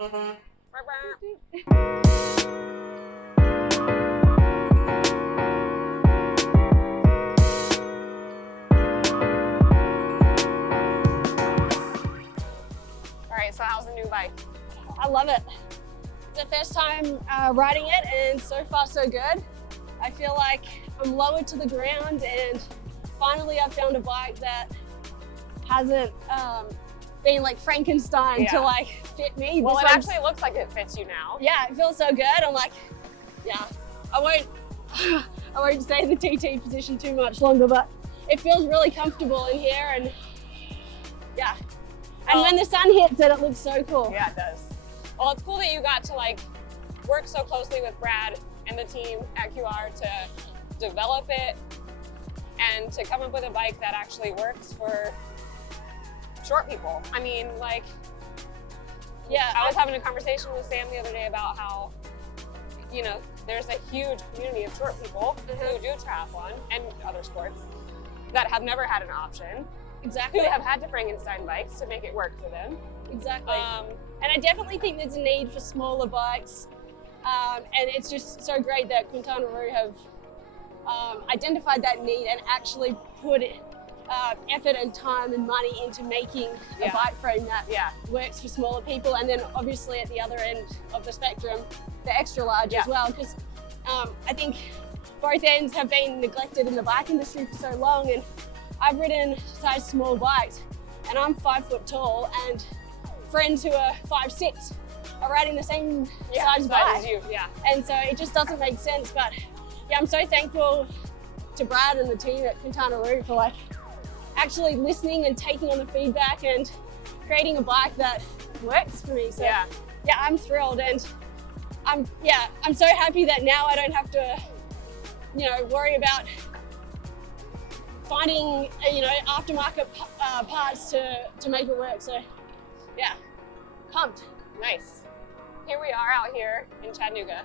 Alright, so how's the new bike? I love it. It's the first time riding it, and so far so good. I feel like I'm lowered to the ground, and finally I found a bike that hasn't been like Frankenstein to like fit me. Well, it actually looks like it fits you now. Yeah, it feels so good. I'm like, yeah, I won't stay in the TT position too much longer, but it feels really comfortable in here, and yeah. And when the sun hits it, it looks so cool. Yeah, it does. Well, it's cool that you got to like work so closely with Brad and the team at QR to develop it and to come up with a bike that actually works for short people. I mean, like, yeah, I was having a conversation with Sam the other day about how, you know, there's a huge community of short people who do triathlon and other sports that have never had an option. Exactly. Who have had to Frankenstein bikes to make it work for them. Exactly. And I definitely think there's a need for smaller bikes. And it's just so great that Quintana Roo have identified that need and actually put effort and time and money into making a bike frame that works for smaller people. And then obviously at the other end of the spectrum, the extra large as well. Because I think both ends have been neglected in the bike industry for so long. And I've ridden size small bikes, and I'm 5 foot tall, and friends who are 5'6" are riding the same size bike as you. Yeah. And so it just doesn't make sense. But yeah, I'm so thankful to Brad and the team at Quintana Roo for like actually listening and taking on the feedback and creating a bike that works for me. So yeah, I'm thrilled, and I'm so happy that now I don't have to, you know, worry about finding, you know, aftermarket parts to make it work. So yeah, pumped. Nice. Here we are out here in Chattanooga,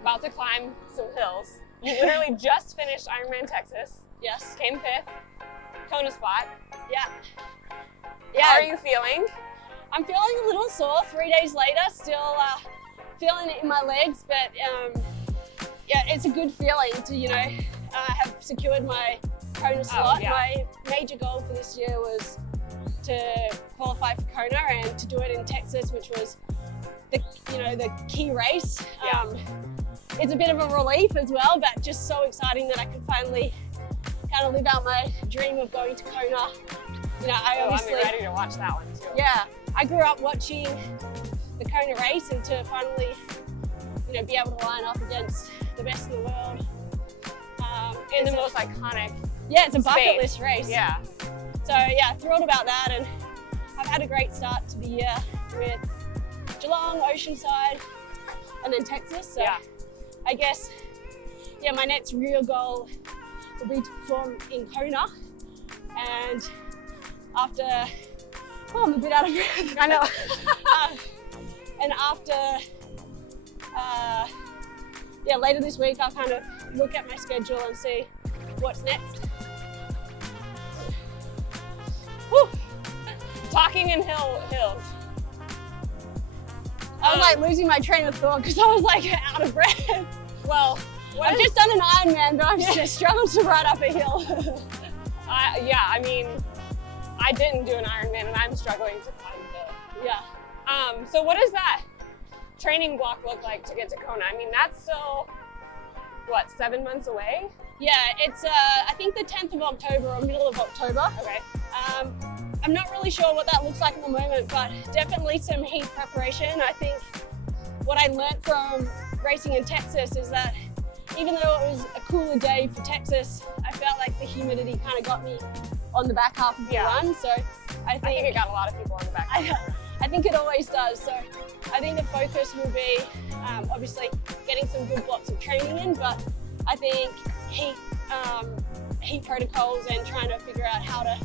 about to climb some hills. You literally just finished IRONMAN Texas. Yes. Came 5th, Kona spot. Yeah. How are you feeling? I'm feeling a little sore 3 days later, still feeling it in my legs, but yeah, it's a good feeling to, you know, have secured my Kona slot. My major goal for this year was to qualify for Kona and to do it in Texas, which was the key race. It's a bit of a relief as well, but just so exciting that I could finally kind of live out my dream of going to Kona. You know, I'm ready to watch that one too. Yeah, I grew up watching the Kona race, and to finally, you know, be able to line up against the best in the world. In the most iconic. Yeah, it's a bucket list race. Yeah. So yeah, thrilled about that, and I've had a great start to the year with Geelong, Oceanside, and then Texas. So I guess, yeah, my next real goal will be to perform in Kona, and after, I'm a bit out of breath. I know. And after, later this week, I'll kind of look at my schedule and see what's next. Whew. Talking in hills. I was like losing my train of thought because I was like out of breath. Well, I've just done an Ironman, but I've just struggled to ride up a hill. Yeah, I mean, I didn't do an Ironman, and I'm struggling to climb the hill. Yeah. So what does that training block look like to get to Kona? I mean, that's still, what, 7 months away? Yeah, it's I think the 10th of October or middle of October. Okay. I'm not really sure what that looks like at the moment, but definitely some heat preparation. I think what I learned from racing in Texas is that even though it was a cooler day for Texas, I felt like the humidity kind of got me on the back half of the run. So I think it got a lot of people on the back half. I think it always does. So I think the focus will be obviously getting some good blocks of training in, but I think heat protocols and trying to figure out how to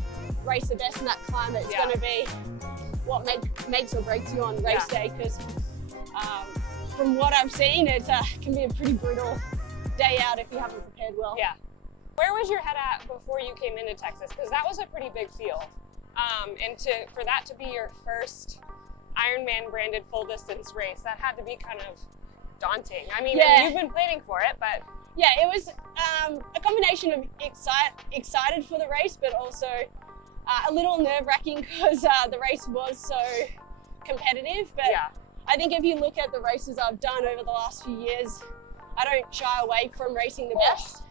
race the best in that climate is going to be what makes or breaks you on race day, because from what I've seen, it can be a pretty brutal day out if you haven't prepared well. Yeah. Where was your head at before you came into Texas? Because that was a pretty big field. And for that to be your first Ironman branded full distance race. That had to be kind of daunting. I mean, Yeah. you've been planning for it, but Yeah, it was a combination of excited for the race, but also a little nerve-wracking because the race was so competitive. But yeah, I think if you look at the races I've done over the last few years, I don't shy away from racing the best.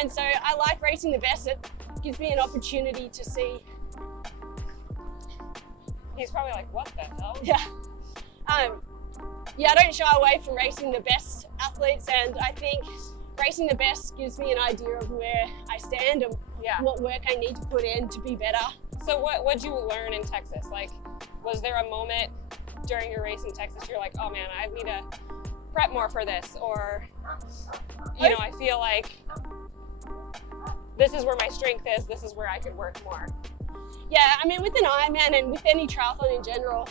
And so I like racing the best. It gives me an opportunity to see. he's probably like, what the hell? Yeah. Yeah, I don't shy away from racing the best athletes, and I think racing the best gives me an idea of where I stand and Yeah. what work I need to put in to be better. So what'd you learn in Texas? Like, was there a moment during your race in Texas you're like, oh man, I need to prep more for this? Or, you know, I feel like this is where my strength is, this is where I could work more. Yeah, I mean, with an Ironman and with any triathlon in general,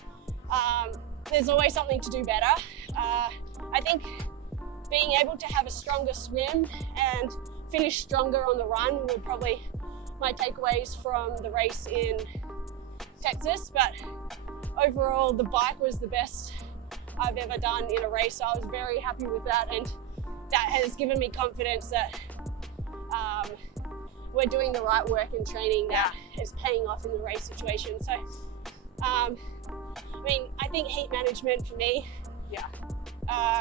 there's always something to do better. I think being able to have a stronger swim and finish stronger on the run were probably my takeaways from the race in Texas. But overall, the bike was the best I've ever done in a race. So I was very happy with that, and that has given me confidence that we're doing the right work and training that is paying off in the race situation. So, I mean, I think heat management for me,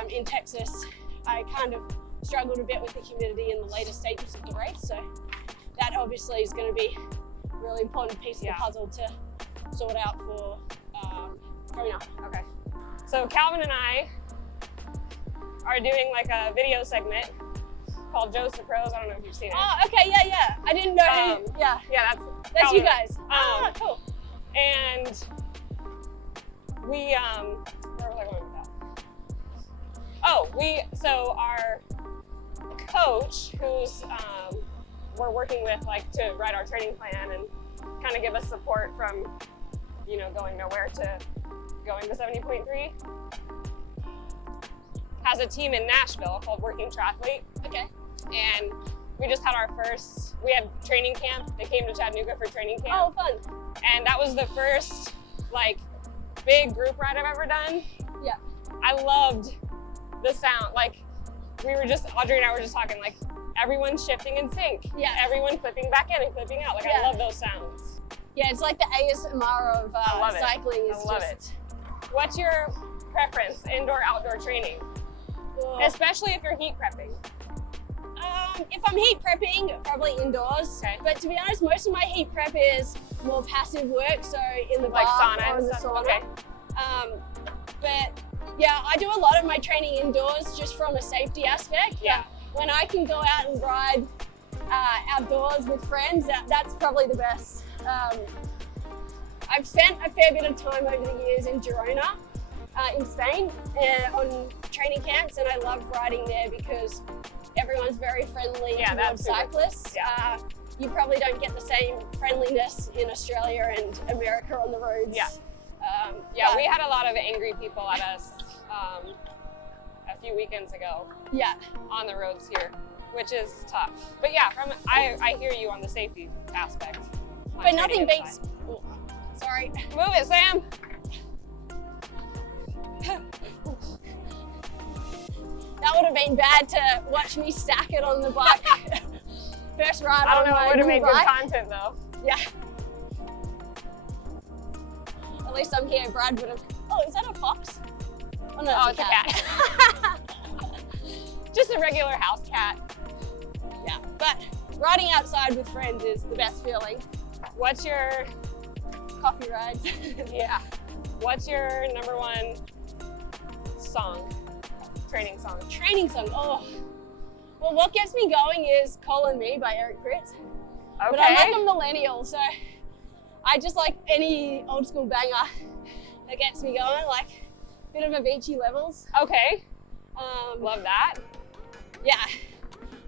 in Texas, I kind of struggled a bit with the humidity in the later stages of the race. So that obviously is going to be a really important piece of the puzzle to sort out for Kona. Okay. So Calvin and I are doing like a video segment called Joe's to Pros. I don't know if you've seen it. Oh, okay, yeah. I didn't know who, Yeah, that's that's Calvin. you guys. Cool. And we, where was I going with that? Oh, so our coach, who's we're working with, like, to write our training plan and kind of give us support from, you know, going nowhere to going to 70.3, has a team in Nashville called Working Triathlete. Okay. And we just had we had training camp. They came to Chattanooga for training camp. Oh, fun. And that was the first, like, big group ride I've ever done. Yeah. I loved the sound. Like, Audrey and I were just talking, like, everyone's shifting in sync. Yeah. Everyone clipping back in and clipping out. Like, I love those sounds. Yeah, it's like the ASMR of cycling. I love it. What's your preference, indoor, outdoor training? Especially if you're heat prepping. If I'm heat prepping, probably indoors. Okay. But to be honest, most of my heat prep is more passive work, so in the Like bath sauna or in and the stuff? sauna. Okay. But yeah, I do a lot of my training indoors just from a safety aspect. Yeah. When I can go out and ride outdoors with friends, that's probably the best. I've spent a fair bit of time over the years in Girona, in Spain, on training camps, and I love riding there because everyone's very friendly towards cyclists. Yeah. You probably don't get the same friendliness in Australia and America on the roads. Yeah. We had a lot of angry people at us a few weekends ago. Yeah. On the roads here, which is tough. But yeah, I hear you on the safety aspect. But nothing beats. Sorry. Move it, Sam. That would have been bad to watch me stack it on the bike. First ride I don't on know, my it would have made bike. good content though. Yeah. At least I'm here. Brad would have. Oh, is that a fox? Oh no, It's a cat. Just a regular house cat. Yeah, but riding outside with friends is the best feeling. What's your coffee rides? Yeah. What's your number one song? Training song. Training song. Oh. Well, what gets me going is Call Me by Eric Pritz. Okay. But I'm like a millennial, so I just like any old school banger that gets me going, like a bit of Avicii levels. Okay. Love that. Yeah,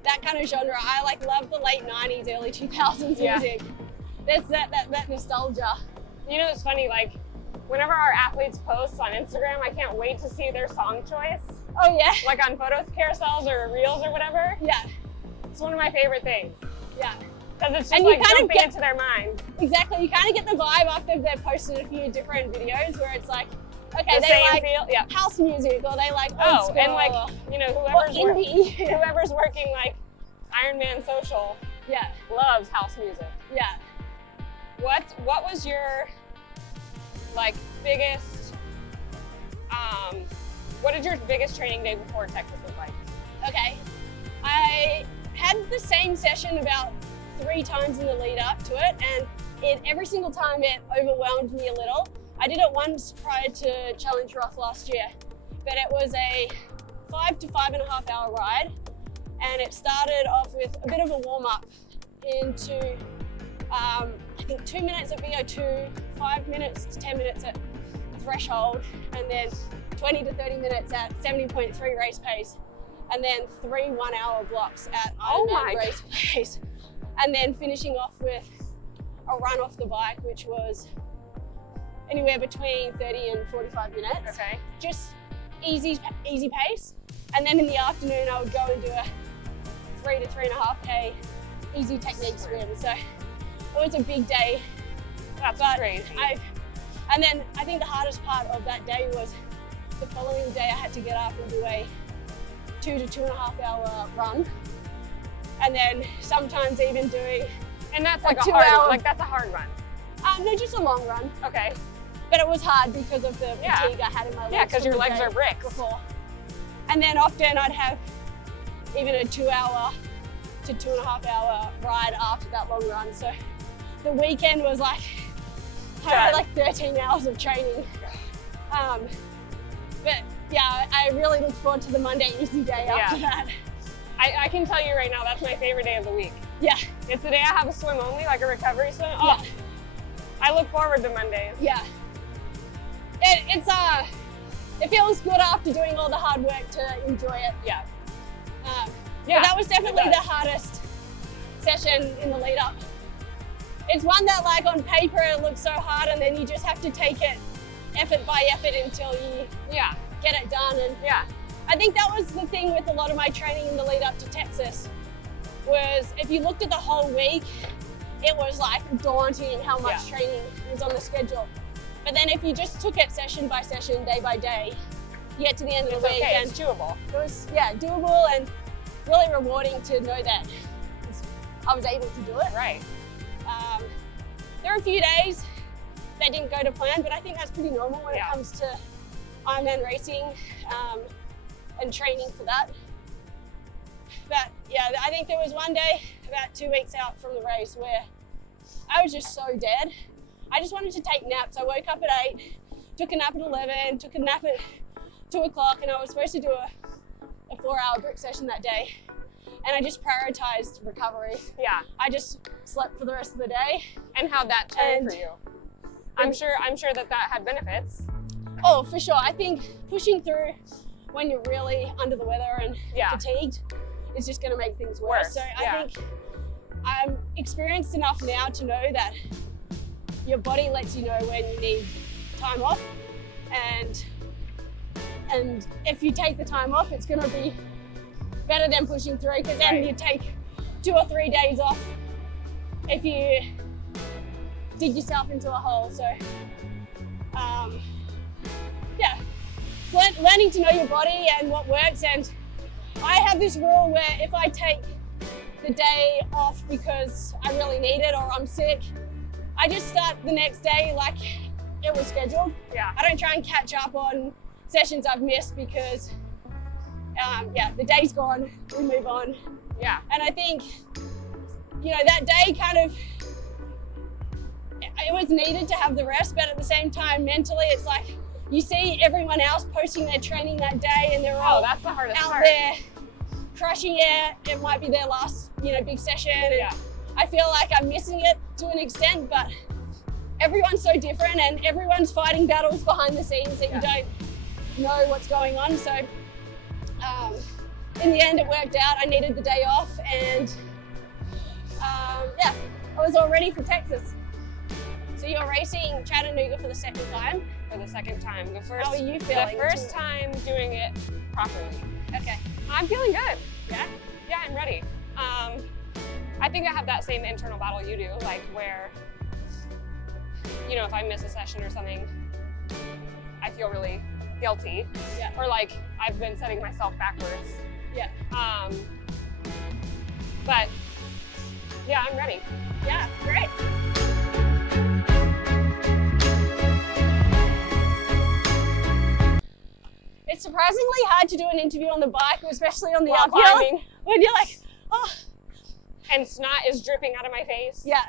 that kind of genre. I love the late 90s, early 2000s music. There's that nostalgia. You know, it's funny, like whenever our athletes post on Instagram, I can't wait to see their song choice. Oh yeah. Like on photos carousels or reels or whatever. Yeah. It's one of my favorite things. Yeah. Because it's just And like you kind of jumping get, into their mind. exactly, you kind of get the vibe after they've posted a few different videos where it's like, okay, The they same like feel, yeah. house music, or they like old Oh, school, and like, you know, or whoever's indie. whoever's working like Ironman Social Yeah, loves house music. yeah. What was your like biggest what did your biggest training day before Texas look like? Okay, I had the same session about 3 times in the lead up to it, and every single time it overwhelmed me a little. I did it once prior to Challenge Roth last year, but it was a 5 to 5.5 hour ride, and it started off with a bit of a warm up into I think 2 minutes at VO2, 5 minutes to 10 minutes at threshold, and then 20 to 30 minutes at 70.3 race pace, and then 3 1-hour blocks at Ironman race pace, and then finishing off with a run off the bike, which was anywhere between 30 and 45 minutes. Okay. Just easy pace. And then in the afternoon, I would go and do a 3 to 3.5K easy technique swim. So it was a big day. That's crazy. And then I think the hardest part of that day was the following day I had to get up and do a 2 to 2.5 hour run. And then sometimes even doing, and that's like a 2 hard hour, like that's a hard run. No, just a long run. Okay. But it was hard because of the fatigue I had in my legs. Yeah, because your legs are bricks. Before. And then often I'd have even a 2 hour to 2.5 hour ride after that long run. So the weekend was like, I had like 13 hours of training. But yeah, I really look forward to the Monday easy day after that. I can tell you right now, that's my favorite day of the week. Yeah. It's the day I have a swim only, like a recovery swim. Oh, yeah. I look forward to Mondays. Yeah. It feels good after doing all the hard work to enjoy it. Yeah. Yeah. That was definitely the hardest session in the lead up. It's one that like on paper it looks so hard, and then you just have to take it effort by effort until you get it done. And I think that was the thing with a lot of my training in the lead up to Texas, was if you looked at the whole week, it was like daunting how much training was on the schedule. But then if you just took it session by session, day by day, you get to the end of the week and it's doable. It was doable and really rewarding to know that I was able to do it. Right. There were a few days that didn't go to plan, but I think that's pretty normal when it comes to Ironman racing and training for that. But yeah, I think there was one day about 2 weeks out from the race where I was just so dead. I just wanted to take naps. I woke up at 8, took a nap at 11, took a nap at 2 o'clock, and I was supposed to do a 4-hour brick session that day. And I just prioritized recovery. Yeah. I just slept for the rest of the day. And how'd that turn for you? I'm sure that had benefits. Oh, for sure. I think pushing through when you're really under the weather and fatigued is just going to make things worse. So I think I'm experienced enough now to know that your body lets you know when you need time off, and if you take the time off, it's going to be better than pushing through, because then you take 2 or 3 days off if you dig yourself into a hole. So learning to know your body and what works. And I have this rule where if I take the day off because I really need it or I'm sick, I just start the next day like it was scheduled. Yeah. I don't try and catch up on sessions I've missed, because the day's gone, we move on. Yeah. And I think, that day kind of, it was needed to have the rest, but at the same time, mentally, it's like, you see everyone else posting their training that day, and they're all that's the hardest out part. there crushing it. It might be their last, big session. And I feel like I'm missing it to an extent, but everyone's so different, and everyone's fighting battles behind the scenes that you don't know what's going on. So in the end, it worked out. I needed the day off, and I was all ready for Texas. So you're racing Chattanooga for the second time? For the second time. How are you feeling? The first time doing it properly. Okay. I'm feeling good. Yeah? Yeah, I'm ready. I think I have that same internal battle you do, like where, you know, if I miss a session or something, I feel really guilty. Yeah. Or like I've been setting myself backwards. Yeah. But yeah, I'm ready. Yeah, great. It's surprisingly hard to do an interview on the bike, especially on the While uphill, climbing. when you're like, oh. And snot is dripping out of my face. Yeah.